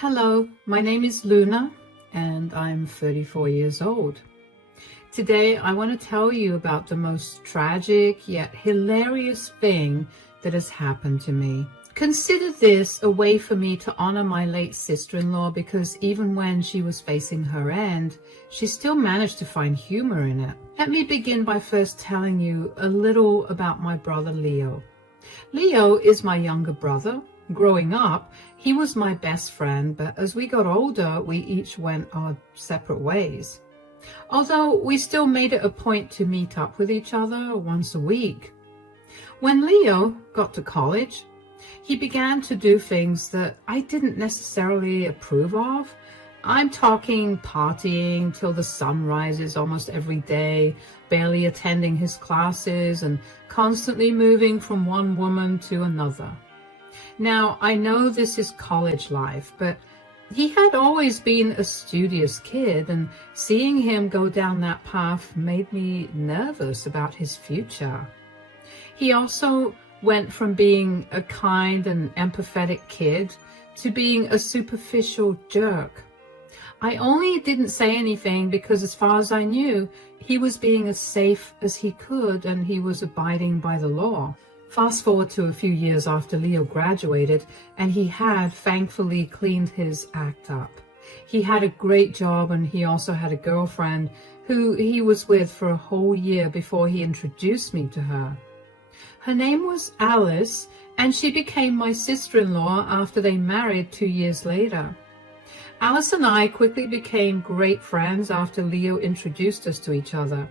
Hello, my name is Luna and I'm 34 years old. Today I want to tell you about the most tragic yet hilarious thing that has happened to me. Consider this a way for me to honor my late sister-in-law, because even when she was facing her end, she still managed to find humor in it. Let me begin by first telling you a little about my brother Leo. Leo is my younger brother. Growing up, he was my best friend, but as we got older, we each went our separate ways. Although we still made it a point to meet up with each other once a week. When Leo got to college, he began to do things that I didn't necessarily approve of. I'm talking partying till the sun rises almost every day, barely attending his classes, and constantly moving from one woman to another. Now, I know this is college life, but he had always been a studious kid, and seeing him go down that path made me nervous about his future. He also went from being a kind and empathetic kid to being a superficial jerk. I only didn't say anything because, as far as I knew, he was being as safe as he could and he was abiding by the law. Fast forward to a few years after Leo graduated, and he had thankfully cleaned his act up. He had a great job, and he also had a girlfriend who he was with for a whole year before he introduced me to her. Her name was Alice, and she became my sister-in-law after they married 2 years later. Alice and I quickly became great friends after Leo introduced us to each other.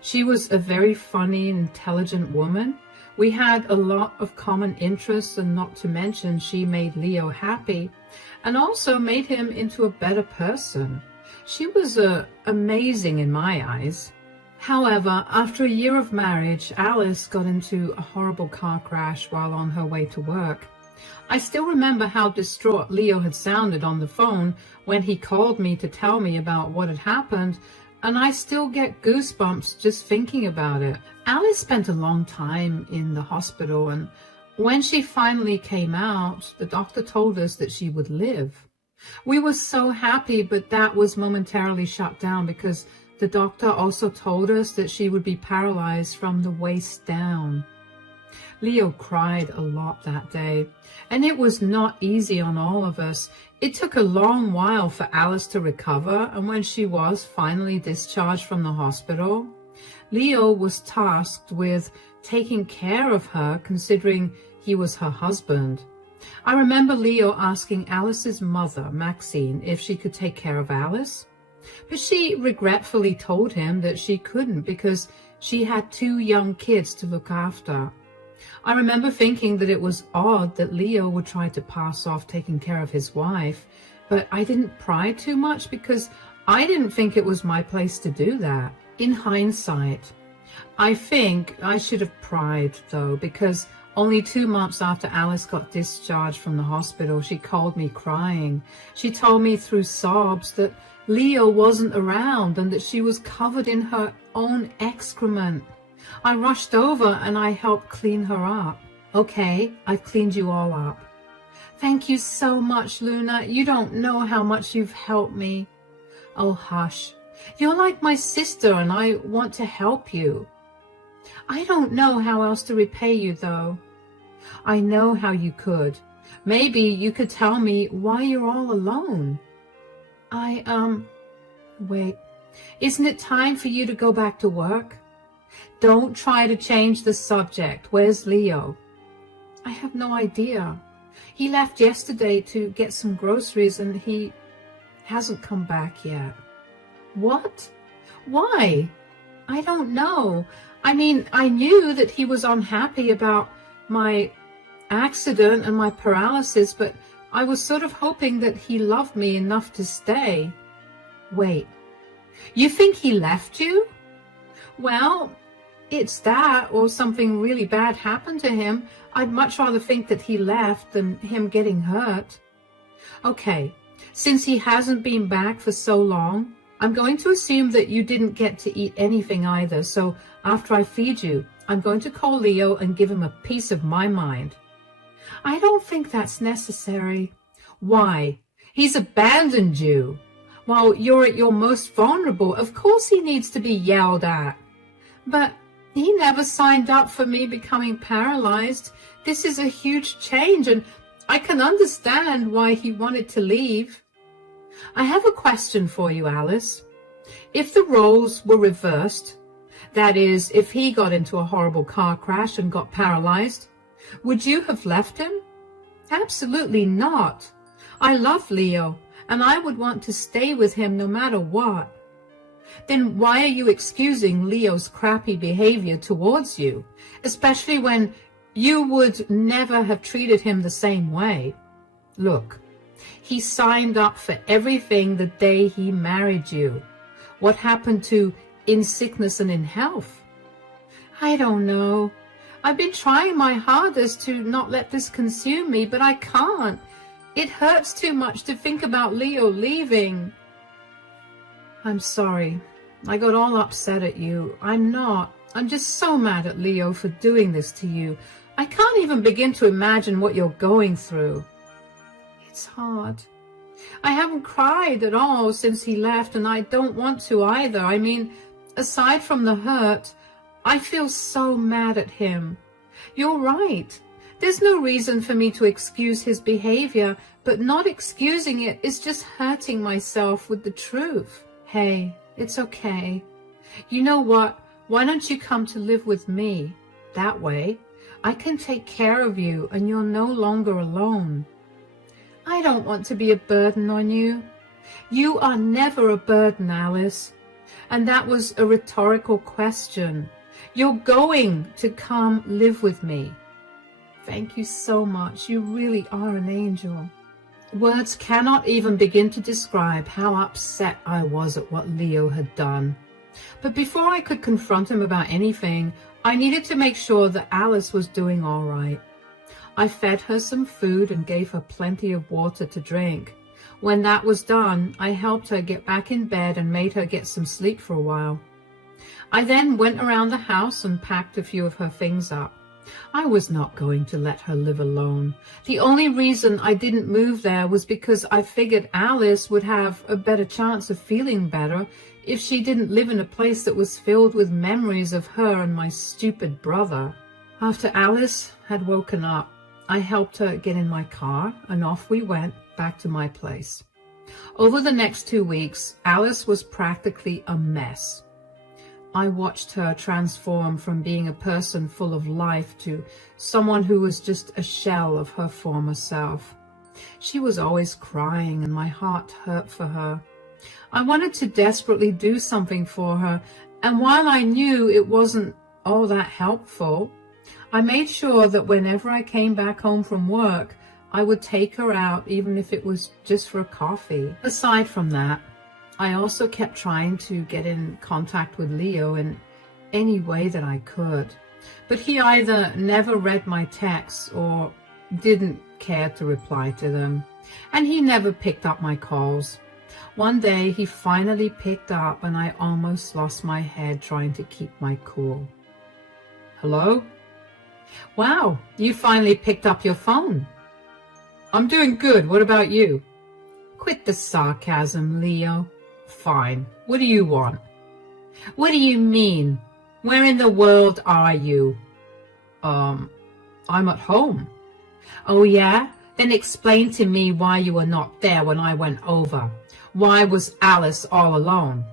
She was a very funny and intelligent woman. We had a lot of common interests, and not to mention she made Leo happy and also made him into a better person. She was amazing in my eyes. However, after a year of marriage, Alice got into a horrible car crash while on her way to work. I still remember how distraught Leo had sounded on the phone when he called me to tell me about what had happened, and I still get goosebumps just thinking about it. Alice spent a long time in the hospital, and when she finally came out, the doctor told us that she would live. We were so happy, but that was momentarily shut down because the doctor also told us that she would be paralyzed from the waist down. Leo cried a lot that day, and it was not easy on all of us. It took a long while for Alice to recover, and when she was finally discharged from the hospital, Leo was tasked with taking care of her, considering he was her husband. I remember Leo asking Alice's mother, Maxine, if she could take care of Alice, but she regretfully told him that she couldn't because she had 2 young kids to look after. I remember thinking that it was odd that Leo would try to pass off taking care of his wife, but I didn't pry too much because I didn't think it was my place to do that. In hindsight, I think I should have pried though, because only 2 months after Alice got discharged from the hospital, she called me crying. She told me through sobs that Leo wasn't around and that she was covered in her own excrement. I rushed over and I helped clean her up. Okay, I've cleaned you all up. Thank you so much, Luna. You don't know how much you've helped me. Oh, hush. You're like my sister and I want to help you. I don't know how else to repay you, though. I know how you could. Maybe you could tell me why you're all alone. Wait. Isn't it time for you to go back to work? Don't try to change the subject. Where's Leo? I have no idea. He left yesterday to get some groceries and he hasn't come back yet. What? Why? I don't know. I mean, I knew that he was unhappy about my accident and my paralysis, but I was sort of hoping that he loved me enough to stay. Wait, you think he left you? Well, it's that or something really bad happened to him. I'd much rather think that he left than him getting hurt. Okay, since he hasn't been back for so long, I'm going to assume that you didn't get to eat anything either, so after I feed you, I'm going to call Leo and give him a piece of my mind. I don't think that's necessary. Why? He's abandoned you. While you're at your most vulnerable, of course he needs to be yelled at. But he never signed up for me becoming paralyzed. This is a huge change, and I can understand why he wanted to leave. I have a question for you, Alice. If the roles were reversed, that is, if he got into a horrible car crash and got paralyzed, would you have left him? Absolutely not. I love Leo, and I would want to stay with him no matter what. Then why are you excusing Leo's crappy behavior towards you, especially when you would never have treated him the same way? Look, he signed up for everything the day he married you. What happened to in sickness and in health? I don't know. I've been trying my hardest to not let this consume me, but I can't. It hurts too much to think about Leo leaving. I'm sorry. I got all upset at you. I'm not. I'm just so mad at Leo for doing this to you. I can't even begin to imagine what you're going through. It's hard. I haven't cried at all since he left, and I don't want to either. I mean, aside from the hurt, I feel so mad at him. You're right. There's no reason for me to excuse his behavior, but not excusing it is just hurting myself with the truth. Hey, it's okay. You know what? Why don't you come to live with me? That way, I can take care of you and you're no longer alone. I don't want to be a burden on you. You are never a burden, Alice. And that was a rhetorical question. You're going to come live with me. Thank you so much. You really are an angel. Words cannot even begin to describe how upset I was at what Leo had done. But before I could confront him about anything, I needed to make sure that Alice was doing all right. I fed her some food and gave her plenty of water to drink. When that was done, I helped her get back in bed and made her get some sleep for a while. I then went around the house and packed a few of her things up. I was not going to let her live alone. The only reason I didn't move there was because I figured Alice would have a better chance of feeling better if she didn't live in a place that was filled with memories of her and my stupid brother. After Alice had woken up, I helped her get in my car and off we went back to my place. Over the next 2 weeks, Alice was practically a mess. I watched her transform from being a person full of life to someone who was just a shell of her former self. She was always crying and my heart hurt for her. I wanted to desperately do something for her, and while I knew it wasn't all that helpful, I made sure that whenever I came back home from work, I would take her out, even if it was just for a coffee. Aside from that, I also kept trying to get in contact with Leo in any way that I could. But he either never read my texts or didn't care to reply to them. And he never picked up my calls. One day he finally picked up and I almost lost my head trying to keep my cool. Hello? Wow, you finally picked up your phone. I'm doing good. What about you? Quit the sarcasm, Leo. Fine. What do you want? What do you mean? Where in the world are you? I'm at home. Oh, yeah? Then explain to me why you were not there when I went over. Why was Alice all alone?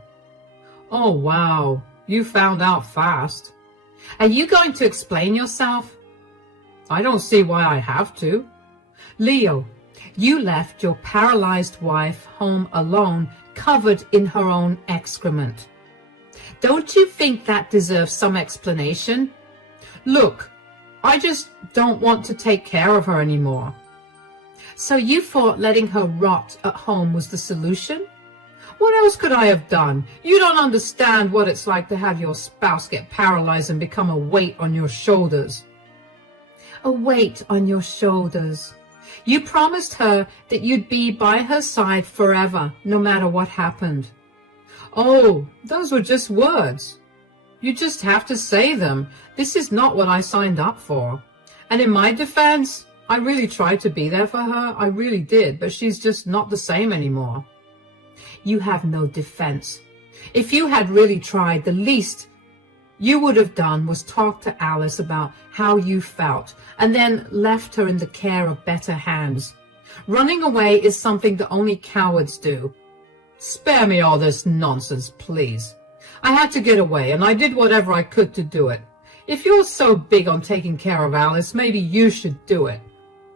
Oh, wow. You found out fast. Are you going to explain yourself? I don't see why I have to. Leo, you left your paralyzed wife home alone, covered in her own excrement. Don't you think that deserves some explanation? Look, I just don't want to take care of her anymore. So you thought letting her rot at home was the solution? What else could I have done? You don't understand what it's like to have your spouse get paralyzed and become a weight on your shoulders. A weight on your shoulders. You promised her that you'd be by her side forever, no matter what happened. Oh, those were just words. You just have to say them. This is not what I signed up for. And in my defense, I really tried to be there for her. I really did, but she's just not the same anymore. You have no defense. If you had really tried, the least you would have done was talk to Alice about how you felt and then left her in the care of better hands. Running away is something that only cowards do. Spare me all this nonsense, please. I had to get away, and I did whatever I could to do it. If you're so big on taking care of Alice, maybe you should do it.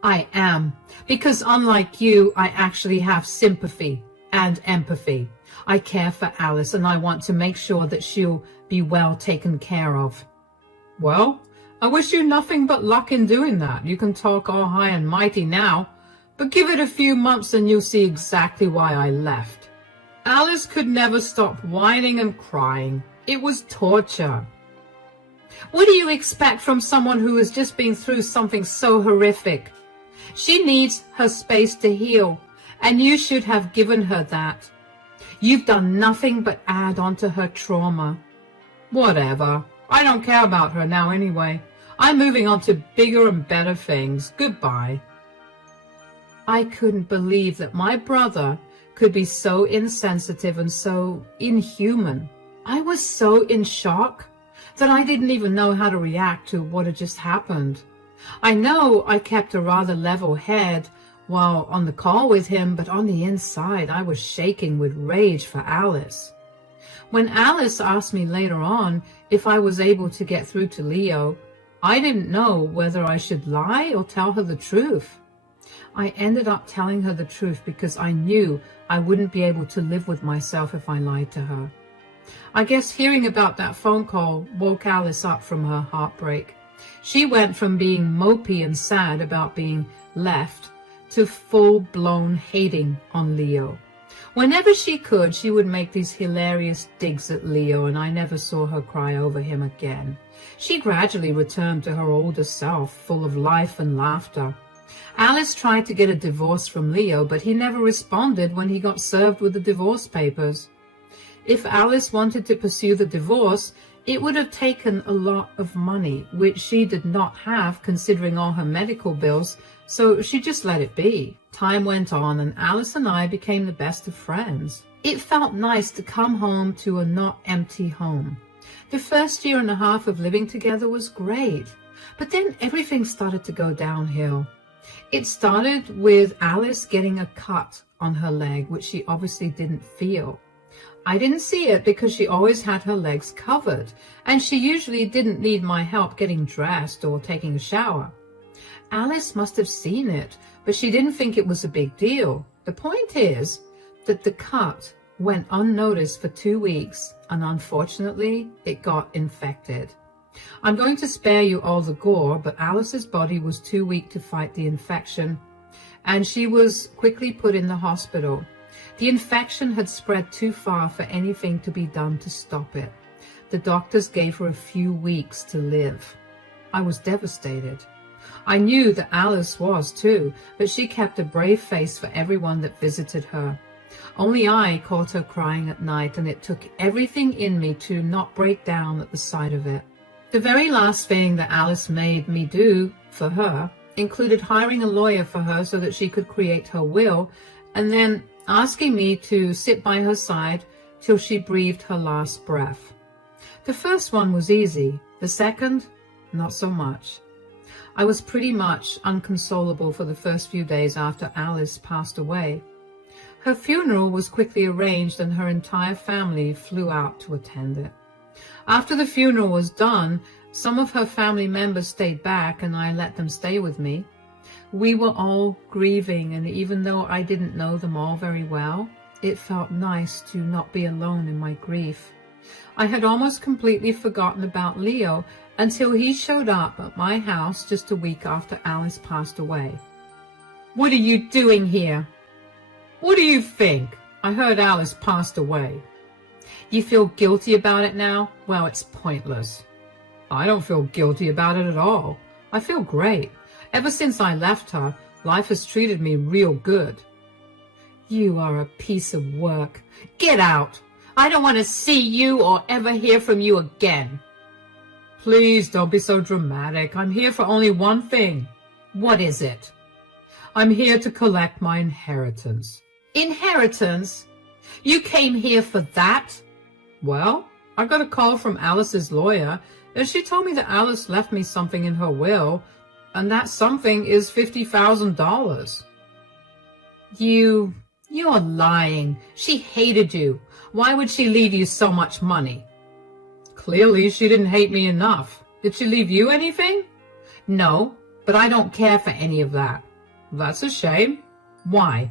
I am, because unlike you, I actually have sympathy and empathy. I care for Alice, and I want to make sure that she'll be well taken care of. Well, I wish you nothing but luck in doing that. You can talk all high and mighty now, but give it a few months and you'll see exactly why I left. Alice could never stop whining and crying. It was torture. What do you expect from someone who has just been through something so horrific? She needs her space to heal, and you should have given her that. You've done nothing but add on to her trauma. Whatever. I don't care about her now anyway. I'm moving on to bigger and better things. Goodbye. I couldn't believe that my brother could be so insensitive and so inhuman. I was so in shock that I didn't even know how to react to what had just happened. I know I kept a rather level head while on the call with him, but on the inside I was shaking with rage for Alice. When Alice asked me later on if I was able to get through to Leo, I didn't know whether I should lie or tell her the truth. I ended up telling her the truth because I knew I wouldn't be able to live with myself if I lied to her. I guess hearing about that phone call woke Alice up from her heartbreak. She went from being mopey and sad about being left to full-blown hating on Leo. Whenever she could, she would make these hilarious digs at Leo, and I never saw her cry over him again. She gradually returned to her older self, full of life and laughter. Alice tried to get a divorce from Leo, but he never responded when he got served with the divorce papers. If Alice wanted to pursue the divorce, it would have taken a lot of money, which she did not have considering all her medical bills, so she just let it be. Time went on, and Alice and I became the best of friends. It felt nice to come home to a not empty home. The first year and a half of living together was great, but then everything started to go downhill. It started with Alice getting a cut on her leg, which she obviously didn't feel. I didn't see it because she always had her legs covered, and she usually didn't need my help getting dressed or taking a shower. Alice must have seen it, but she didn't think it was a big deal. The point is that the cut went unnoticed for 2 weeks, and unfortunately, it got infected. I'm going to spare you all the gore, but Alice's body was too weak to fight the infection, and she was quickly put in the hospital. The infection had spread too far for anything to be done to stop it. The doctors gave her a few weeks to live. I was devastated. I knew that Alice was too, but she kept a brave face for everyone that visited her. Only I caught her crying at night, and it took everything in me to not break down at the sight of it. The very last thing that Alice made me do for her included hiring a lawyer for her so that she could create her will, and then asking me to sit by her side till she breathed her last breath. The first one was easy. The second, not so much. I was pretty much inconsolable for the first few days after Alice passed away. Her funeral was quickly arranged, and her entire family flew out to attend it. After the funeral was done, some of her family members stayed back, and I let them stay with me. We were all grieving, and even though I didn't know them all very well, it felt nice to not be alone in my grief. I had almost completely forgotten about Leo until he showed up at my house just a week after Alice passed away. "What are you doing here?" "What do you think? I heard Alice passed away." "You feel guilty about it now? Well, it's pointless." "I don't feel guilty about it at all. I feel great. Ever since I left her, life has treated me real good." "You are a piece of work. Get out. I don't want to see you or ever hear from you again." "Please don't be so dramatic. I'm here for only one thing." What is it? I'm here to collect my inheritance. Inheritance? You came here for that? Well, I got a call from Alice's lawyer, and she told me that Alice left me something in her will, and that something is $50,000. You're lying. She hated you. Why would she leave you so much money? Clearly, she didn't hate me enough. Did she leave you anything? No, but I don't care for any of that. That's a shame. Why?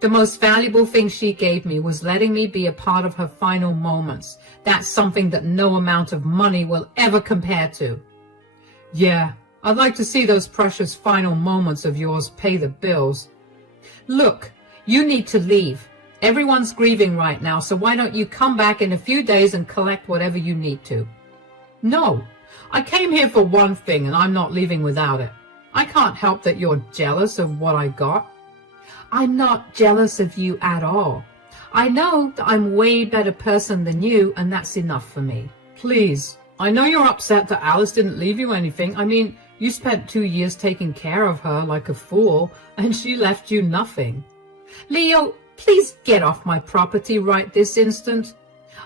The most valuable thing she gave me was letting me be a part of her final moments. That's something that no amount of money will ever compare to. Yeah, I'd like to see those precious final moments of yours pay the bills. Look, you need to leave. Everyone's grieving right now, so why don't you come back in a few days and collect whatever you need to? No, I came here for one thing, and I'm not leaving without it. I can't help that you're jealous of what I got. I'm not jealous of you at all. I know that I'm a way better person than you, and that's enough for me. Please, I know you're upset that Alice didn't leave you anything. I mean, you spent 2 years taking care of her like a fool, and she left you nothing. Leo, please get off my property right this instant.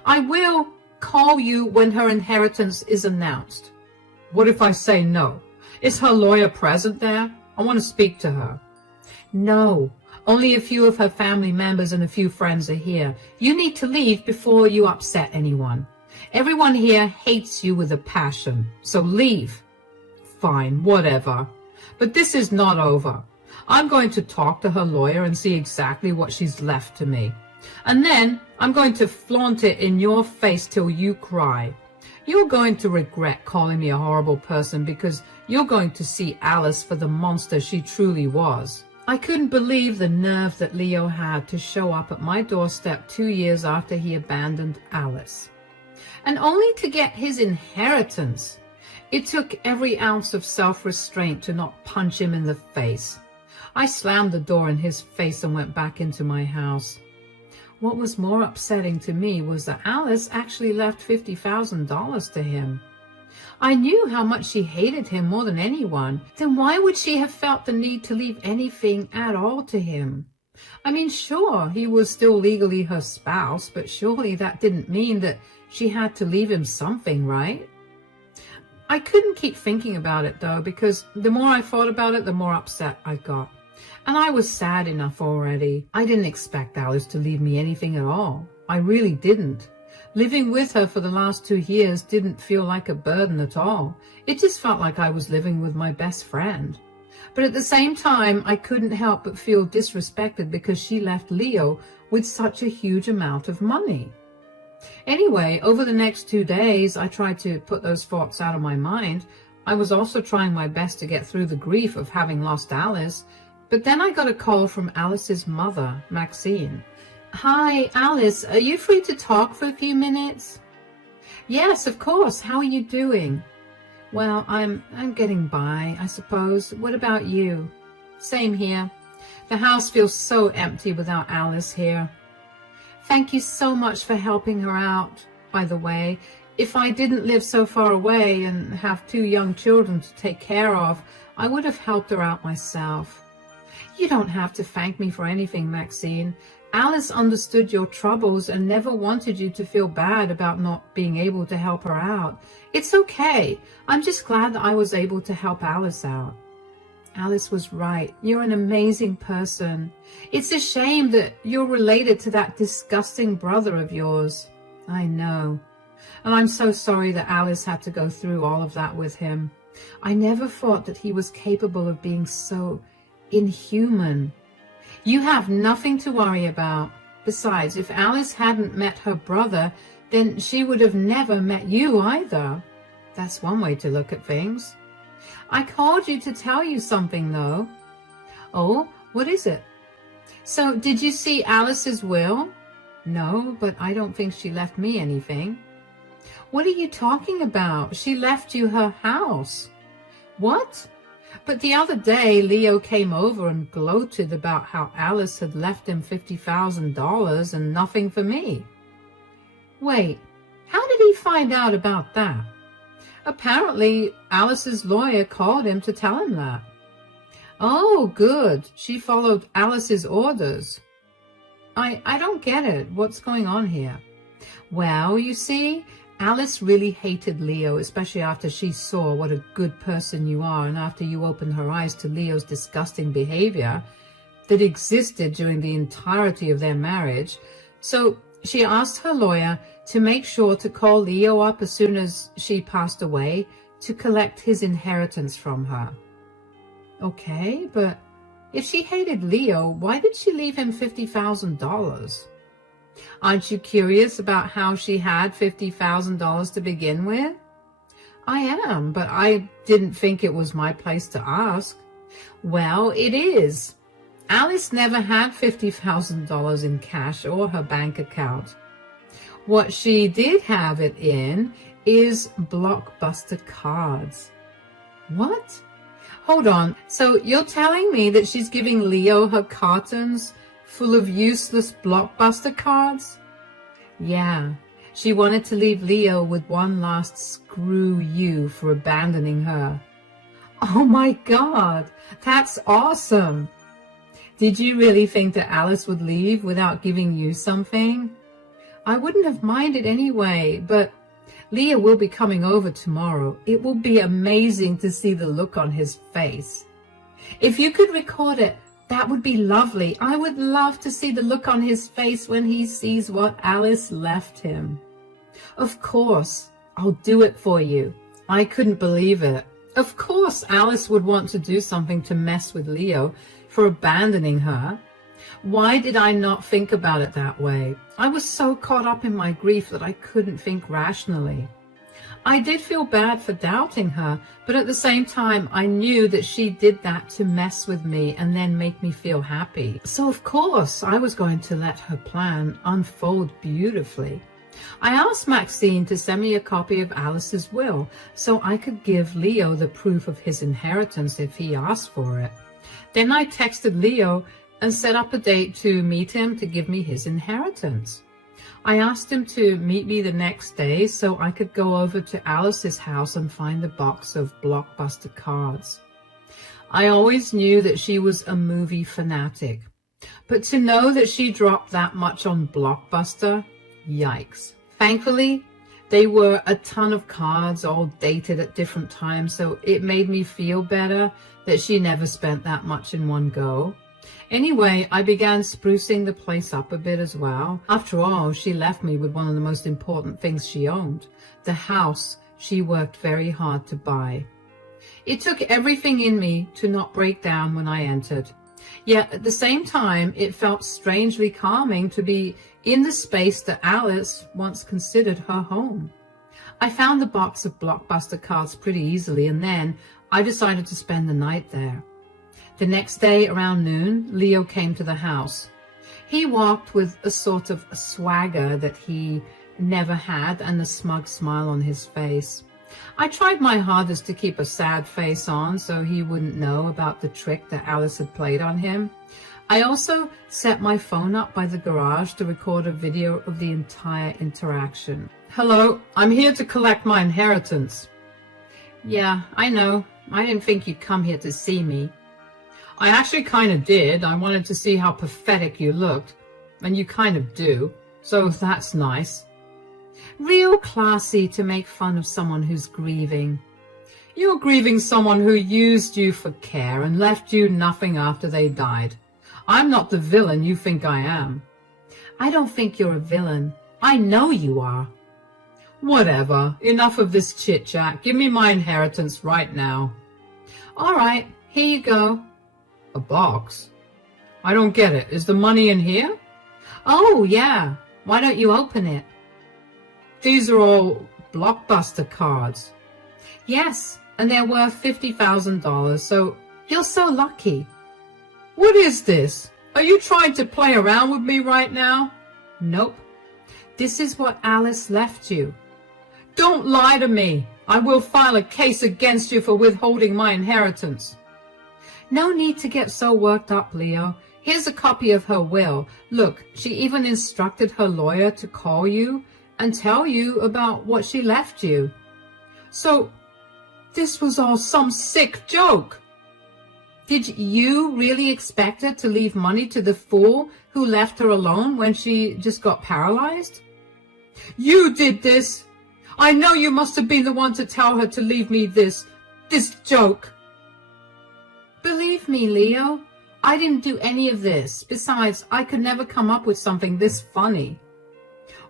I will call you when her inheritance is announced. What if I say no? Is her lawyer present there? I want to speak to her. No, only a few of her family members and a few friends are here. You need to leave before you upset anyone. Everyone here hates you with a passion, so leave. Fine, whatever. But this is not over. I'm going to talk to her lawyer and see exactly what she's left to me. And then I'm going to flaunt it in your face till you cry. You're going to regret calling me a horrible person because you're going to see Alice for the monster she truly was. I couldn't believe the nerve that Leo had to show up at my doorstep 2 years after he abandoned Alice. And only to get his inheritance. It took every ounce of self-restraint to not punch him in the face. I slammed the door in his face and went back into my house. What was more upsetting to me was that Alice actually left $50,000 to him. I knew how much she hated him more than anyone. Then why would she have felt the need to leave anything at all to him? I mean, sure, he was still legally her spouse, but surely that didn't mean that she had to leave him something, right? I couldn't keep thinking about it, though, because the more I thought about it, the more upset I got. And I was sad enough already. I didn't expect Alice to leave me anything at all. I really didn't. Living with her for the last 2 years didn't feel like a burden at all. It just felt like I was living with my best friend. But at the same time, I couldn't help but feel disrespected because she left Leo with such a huge amount of money. Anyway, over the next 2 days, I tried to put those thoughts out of my mind. I was also trying my best to get through the grief of having lost Alice. But then I got a call from Alice's mother, Maxine. Hi, Alice, are you free to talk for a few minutes? Yes, of course. How are you doing? Well, I'm getting by, I suppose. What about you? Same here. The house feels so empty without Alice here. Thank you so much for helping her out, by the way. If I didn't live so far away and have 2 young children to take care of, I would have helped her out myself. You don't have to thank me for anything, Maxine. Alice understood your troubles and never wanted you to feel bad about not being able to help her out. It's okay. I'm just glad that I was able to help Alice out. Alice was right. You're an amazing person. It's a shame that you're related to that disgusting brother of yours. I know. And I'm so sorry that Alice had to go through all of that with him. I never thought that he was capable of being so inhuman. You have nothing to worry about. Besides, if Alice hadn't met her brother, then she would have never met you either. That's one way to look at things. I called you to tell you something, though. Oh, what is it? So, did you see Alice's will? No, but I don't think she left me anything. What are you talking about? She left you her house. What? But the other day, Leo came over and gloated about how Alice had left him $50,000 and nothing for me. Wait, how did he find out about that? Apparently, Alice's lawyer called him to tell him that. Oh, good. She followed Alice's orders. I don't get it. What's going on here? Well, you see, Alice really hated Leo, especially after she saw what a good person you are and after you opened her eyes to Leo's disgusting behavior that existed during the entirety of their marriage. So she asked her lawyer to make sure to call Leo up as soon as she passed away to collect his inheritance from her. Okay, but if she hated Leo, why did she leave him $50,000? Aren't you curious about how she had $50,000 to begin with? I am, but I didn't think it was my place to ask. Well, it is. Alice never had $50,000 in cash or her bank account. What she did have it in is Blockbuster cards. What? Hold on. So you're telling me that she's giving Leo her cartons full of useless Blockbuster cards? Yeah, she wanted to leave Leo with one last screw you for abandoning her. Oh my God, that's awesome. Did you really think that Alice would leave without giving you something? I wouldn't have minded anyway, but Leo will be coming over tomorrow. It will be amazing to see the look on his face. If you could record it, that would be lovely. I would love to see the look on his face when he sees what Alice left him. Of course, I'll do it for you. I couldn't believe it. Of course, Alice would want to do something to mess with Leo for abandoning her. Why did I not think about it that way? I was so caught up in my grief that I couldn't think rationally. I did feel bad for doubting her, but at the same time, I knew that she did that to mess with me and then make me feel happy. So of course, I was going to let her plan unfold beautifully. I asked Maxine to send me a copy of Alice's will so I could give Leo the proof of his inheritance if he asked for it. Then I texted Leo and set up a date to meet him to give me his inheritance. I asked him to meet me the next day so I could go over to Alice's house and find the box of Blockbuster cards. I always knew that she was a movie fanatic, but to know that she dropped that much on Blockbuster, yikes. Thankfully, they were a ton of cards all dated at different times, so it made me feel better that she never spent that much in one go. Anyway, I began sprucing the place up a bit as well. After all, she left me with one of the most important things she owned, the house she worked very hard to buy. It took everything in me to not break down when I entered. Yet at the same time, it felt strangely calming to be in the space that Alice once considered her home. I found the box of Blockbuster cards pretty easily, and then I decided to spend the night there. The next day around noon, Leo came to the house. He walked with a sort of swagger that he never had and a smug smile on his face. I tried my hardest to keep a sad face on so he wouldn't know about the trick that Alice had played on him. I also set my phone up by the garage to record a video of the entire interaction. Hello, I'm here to collect my inheritance. Yeah, I know. I didn't think you'd come here to see me. I actually kind of did. I wanted to see how pathetic you looked. And you kind of do. So that's nice. Real classy to make fun of someone who's grieving. You're grieving someone who used you for care and left you nothing after they died. I'm not the villain you think I am. I don't think you're a villain. I know you are. Whatever. Enough of this chit-chat. Give me my inheritance right now. All right. Here you go. A box? I don't get it. Is the money in here? Oh, yeah. Why don't you open it? These are all Blockbuster cards. Yes, and they're worth $50,000, so you're so lucky. What is this? Are you trying to play around with me right now? Nope. This is what Alice left you. Don't lie to me. I will file a case against you for withholding my inheritance. No need to get so worked up, Leo. Here's a copy of her will. Look, she even instructed her lawyer to call you and tell you about what she left you. So, this was all some sick joke. Did you really expect her to leave money to the fool who left her alone when she just got paralyzed? You did this! I know you must have been the one to tell her to leave me this joke. Believe me, Leo, I didn't do any of this. Besides, I could never come up with something this funny.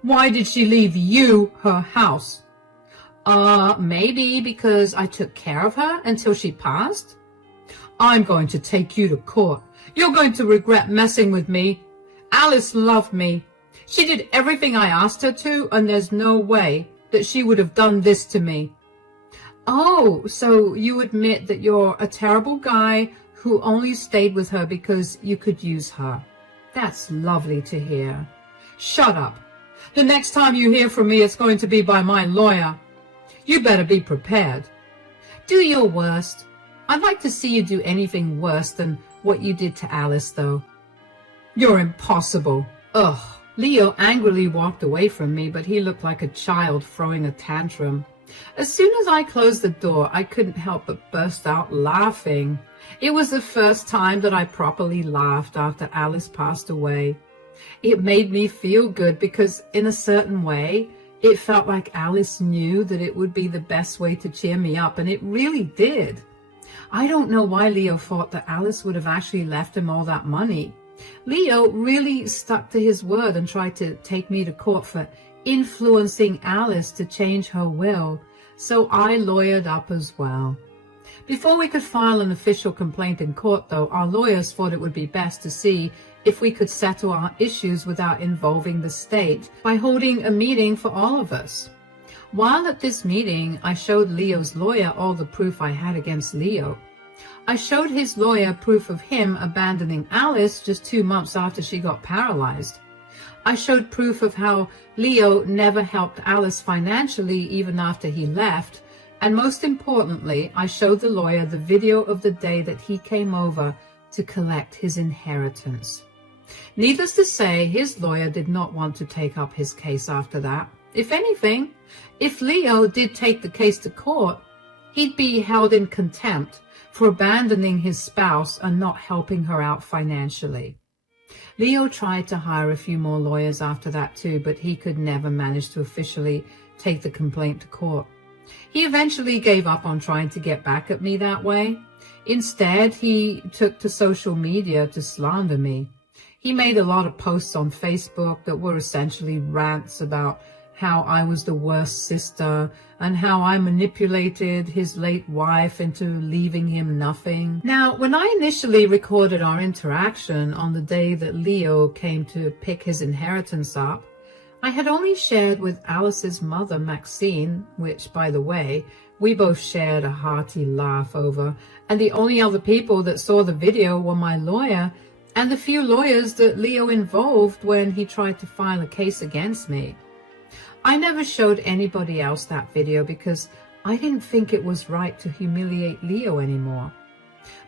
Why did she leave you her house? Maybe because I took care of her until she passed. I'm going to take you to court. You're going to regret messing with me. Alice loved me. She did everything I asked her to, and there's no way that she would have done this to me. Oh, so you admit that you're a terrible guy who only stayed with her because you could use her. That's lovely to hear. Shut up. The next time you hear from me, it's going to be by my lawyer. You better be prepared. Do your worst. I'd like to see you do anything worse than what you did to Alice, though. You're impossible. Ugh. Leo angrily walked away from me, but he looked like a child throwing a tantrum. As soon as I closed the door, I couldn't help but burst out laughing. It was the first time that I properly laughed after Alice passed away. It made me feel good because, in a certain way, it felt like Alice knew that it would be the best way to cheer me up, and it really did. I don't know why Leo thought that Alice would have actually left him all that money. Leo really stuck to his word and tried to take me to court for influencing Alice to change her will, so I lawyered up as well. Before we could file an official complaint in court, though, our lawyers thought it would be best to see if we could settle our issues without involving the state by holding a meeting for all of us. While at this meeting, I showed Leo's lawyer all the proof I had against Leo. I showed his lawyer proof of him abandoning Alice just 2 months after she got paralyzed. I showed proof of how Leo never helped Alice financially even after he left. And most importantly, I showed the lawyer the video of the day that he came over to collect his inheritance. Needless to say, his lawyer did not want to take up his case after that. If anything, if Leo did take the case to court, he'd be held in contempt for abandoning his spouse and not helping her out financially. Leo tried to hire a few more lawyers after that too, but he could never manage to officially take the complaint to court. He eventually gave up on trying to get back at me that way. Instead, he took to social media to slander me. He made a lot of posts on Facebook that were essentially rants about how I was the worst sister and how I manipulated his late wife into leaving him nothing. Now, when I initially recorded our interaction on the day that Leo came to pick his inheritance up, I had only shared with Alice's mother, Maxine, which, by the way, we both shared a hearty laugh over, and the only other people that saw the video were my lawyer and the few lawyers that Leo involved when he tried to file a case against me. I never showed anybody else that video because I didn't think it was right to humiliate Leo anymore.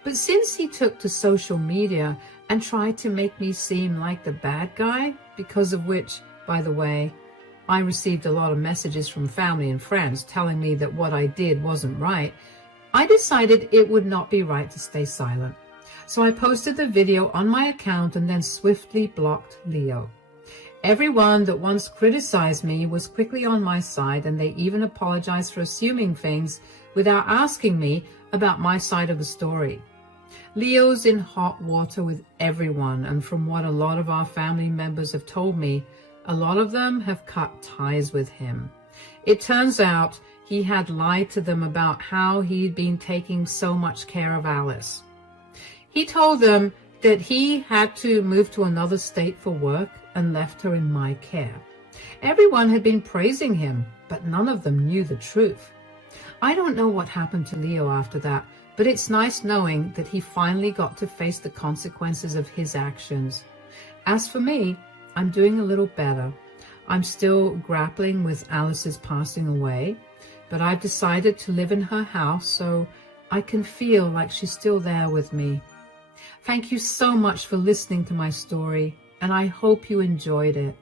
But since he took to social media and tried to make me seem like the bad guy, because of which, by the way, I received a lot of messages from family and friends telling me that what I did wasn't right, I decided it would not be right to stay silent. So I posted the video on my account and then swiftly blocked Leo. Everyone that once criticized me was quickly on my side, and they even apologized for assuming things without asking me about my side of the story. Leo's in hot water with everyone, and from what a lot of our family members have told me, a lot of them have cut ties with him. It turns out he had lied to them about how he'd been taking so much care of Alice. He told them that he had to move to another state for work and left her in my care. Everyone had been praising him, but none of them knew the truth. I don't know what happened to Leo after that, but it's nice knowing that he finally got to face the consequences of his actions. As for me, I'm doing a little better. I'm still grappling with Alice's passing away, but I've decided to live in her house so I can feel like she's still there with me. Thank you so much for listening to my story, and I hope you enjoyed it.